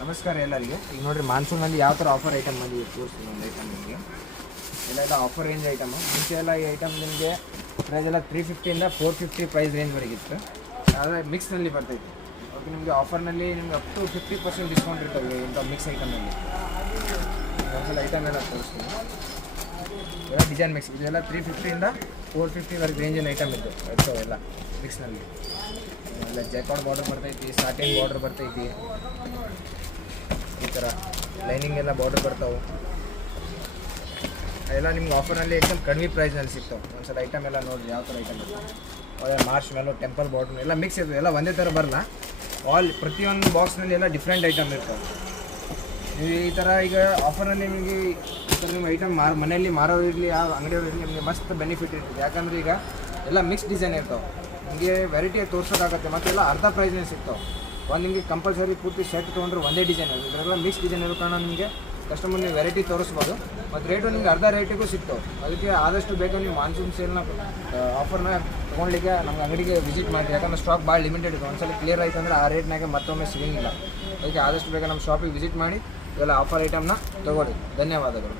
ನಮಸ್ಕಾರ ಎಲ್ಲರಿಗೆ. ಈಗ ನೋಡಿರಿ ಮಾನ್ಸೂನಲ್ಲಿ ಯಾವ ಥರ ಆಫರ್ ಐಟಮ್ ಬಂದಿದೆ ತೋರಿಸ್ತೀನಿ ಒಂದು ಐಟಮ್ ನಿಮಗೆ. ಎಲ್ಲ ಆಫರ್ ರೇಂಜ್ ಐಟಮು. ಮುಂಚೆ ಎಲ್ಲ ಈ ಐಟಮ್ ನಿಮಗೆ ಪ್ರೈಸ್ ಎಲ್ಲ 350ಇಂದ 450 ಪ್ರೈಸ್ ರೇಂಜ್ವರೆಗಿತ್ತು. ಆದರೆ ಮಿಕ್ಸ್ನಲ್ಲಿ ಬರ್ತೈತೆ. ಓಕೆ, ನಿಮಗೆ ಆಫರ್ನಲ್ಲಿ ನಿಮ್ಗೆ ಅಪ್ ಟು 50% ಡಿಸ್ಕೌಂಟ್ ಇರ್ತವೆ ಇಂಥ ಮಿಕ್ಸ್ ಐಟಮಲ್ಲಿ. ಒಂದ್ಸಲ ಐಟಮ್ ಎಲ್ಲ ತೋರಿಸ್ತೀನಿ. ಎಲ್ಲ ಡಿಸೈನ್ ಮಿಕ್ಸ್ ಇದೆಲ್ಲ 350ಇಂದ 450ವರೆಗೆ ರೇಂಜಿನ ಐಟಮ್ ಇರ್ತವೆ ಎಲ್ಲ ಮಿಕ್ಸ್ನಲ್ಲಿ. ಎಲ್ಲ ಜೈಕಾರ್ಡ್ ಬಾರ್ಡರ್ ಬರ್ತೈತಿ, ಸಾಟಿನ್ ಬಾರ್ಡರ್ ಬರ್ತೈತಿ, ಈ ಥರ ಲೈನಿಂಗ್ ಎಲ್ಲ ಬಾರ್ಡರ್ ಬರ್ತಾವೆ. ಎಲ್ಲ ನಿಮ್ಗೆ ಆಫರ್ನಲ್ಲಿ ಐಟಮ್ ಕಡಿಮೆ ಪ್ರೈಸ್ನಲ್ಲಿ ಸಿಗ್ತಾವೆ. ಒಂದ್ಸಲ ಐಟಮ್ ಎಲ್ಲ ನೋಡಿರಿ ಯಾವ ಥರ ಐಟಮ್ ಇರ್ತವೆ. ಅದೇ ಮಾರ್ಚ್ ಮೇಲೋ ಟೆಂಪಲ್ ಬಾರ್ಡ್ರ್ ಎಲ್ಲ ಮಿಕ್ಸ್ ಇರ್ತದೆ. ಎಲ್ಲ ಒಂದೇ ಥರ ಬರಲ್ಲ. ಪ್ರತಿಯೊಂದು ಬಾಕ್ಸ್ನಲ್ಲಿ ಎಲ್ಲ ಡಿಫ್ರೆಂಟ್ ಐಟಮ್ ಇರ್ತವೆ. ನೀವು ಈ ಥರ ಈಗ ಆಫರ್ನಲ್ಲಿ ನಿಮಗೆ ಈ ಥರ ನಿಮ್ಮ ಐಟಮ್ ಮನೆಯಲ್ಲಿ ಮಾರೋರು ಇರಲಿ, ಯಾವ ಅಂಗಡಿಯವ್ರು ಇರಲಿ, ನಿಮಗೆ ಮಸ್ತ್ ಬೆನಿಫಿಟ್ ಇರ್ತದೆ. ಯಾಕಂದ್ರೆ ಈಗ ಎಲ್ಲ ಮಿಕ್ಸ್ ಡಿಸೈನ್ ಇರ್ತಾವೆ. ನಿಮಗೆ ವೆರೈಟಿಯಾಗಿ ತೋರಿಸೋಕ್ಕಾಗತ್ತೆ. ಮತ್ತು ಎಲ್ಲ ಅರ್ಧ ಪ್ರೈಸ್ನೇ ಸಿಗ್ತಾವೆ. ಒಂದು ನಿಮಗೆ ಕಂಪಲ್ಸರಿ ಪೂರ್ತಿ ಶರ್ಟ್ ತೊಗೊಂಡ್ರೆ ಒಂದೇ ಡಿಸೈನ್ ಇದೆ. ಇದರೆಲ್ಲ ಮಿಕ್ಸ್ ಡಿಸೈನ್ ಇರೋ ಕಾರಣ ನಿಮಗೆ ಕಸ್ಟಮರ್ ನೀವು ವೆರೈಟಿ ತೋರಿಸ್ಬೋದು. ಮತ್ತು ರೇಟು ನಿಮ್ಗೆ ಅರ್ಧ ರೇಟಿಗೂ ಸಿಗ್ತಾವೆ. ಅದಕ್ಕೆ ಆದಷ್ಟು ಬೇಗ ನೀವು ಮಾನ್ಸೂನ್ ಸೇಲ್ನ ಆಫರ್ನ ತೊಗೊಳ್ಲಿಕ್ಕೆ ನಮ್ಮ ಅಂಗಡಿಗೆ ವಿಸಿಟ್ ಮಾಡಿ. ಯಾಕಂದರೆ ಸ್ಟಾಕ್ ಭಾಳ ಲಿಮಿಟೆಡ್ ಇದೆ. ಒಂದ್ಸಲ ಕ್ಲಿಯರ್ ಆಯಿತು ಅಂದರೆ ಆ ರೇಟ್ನಾಗೆ ಮತ್ತೊಮ್ಮೆ ಸಿಗೋಂಗಿಲ್ಲ. ಅದಕ್ಕೆ ಆದಷ್ಟು ಬೇಗ ನಮ್ಮ ಶಾಪಿಗೆ ವಿಸಿಟ್ ಮಾಡಿ ಇವೆಲ್ಲ ಆಫರ್ ಐಟಮ್ನ ತೊಗೊಳ್ಳಿ. ಧನ್ಯವಾದಗಳು.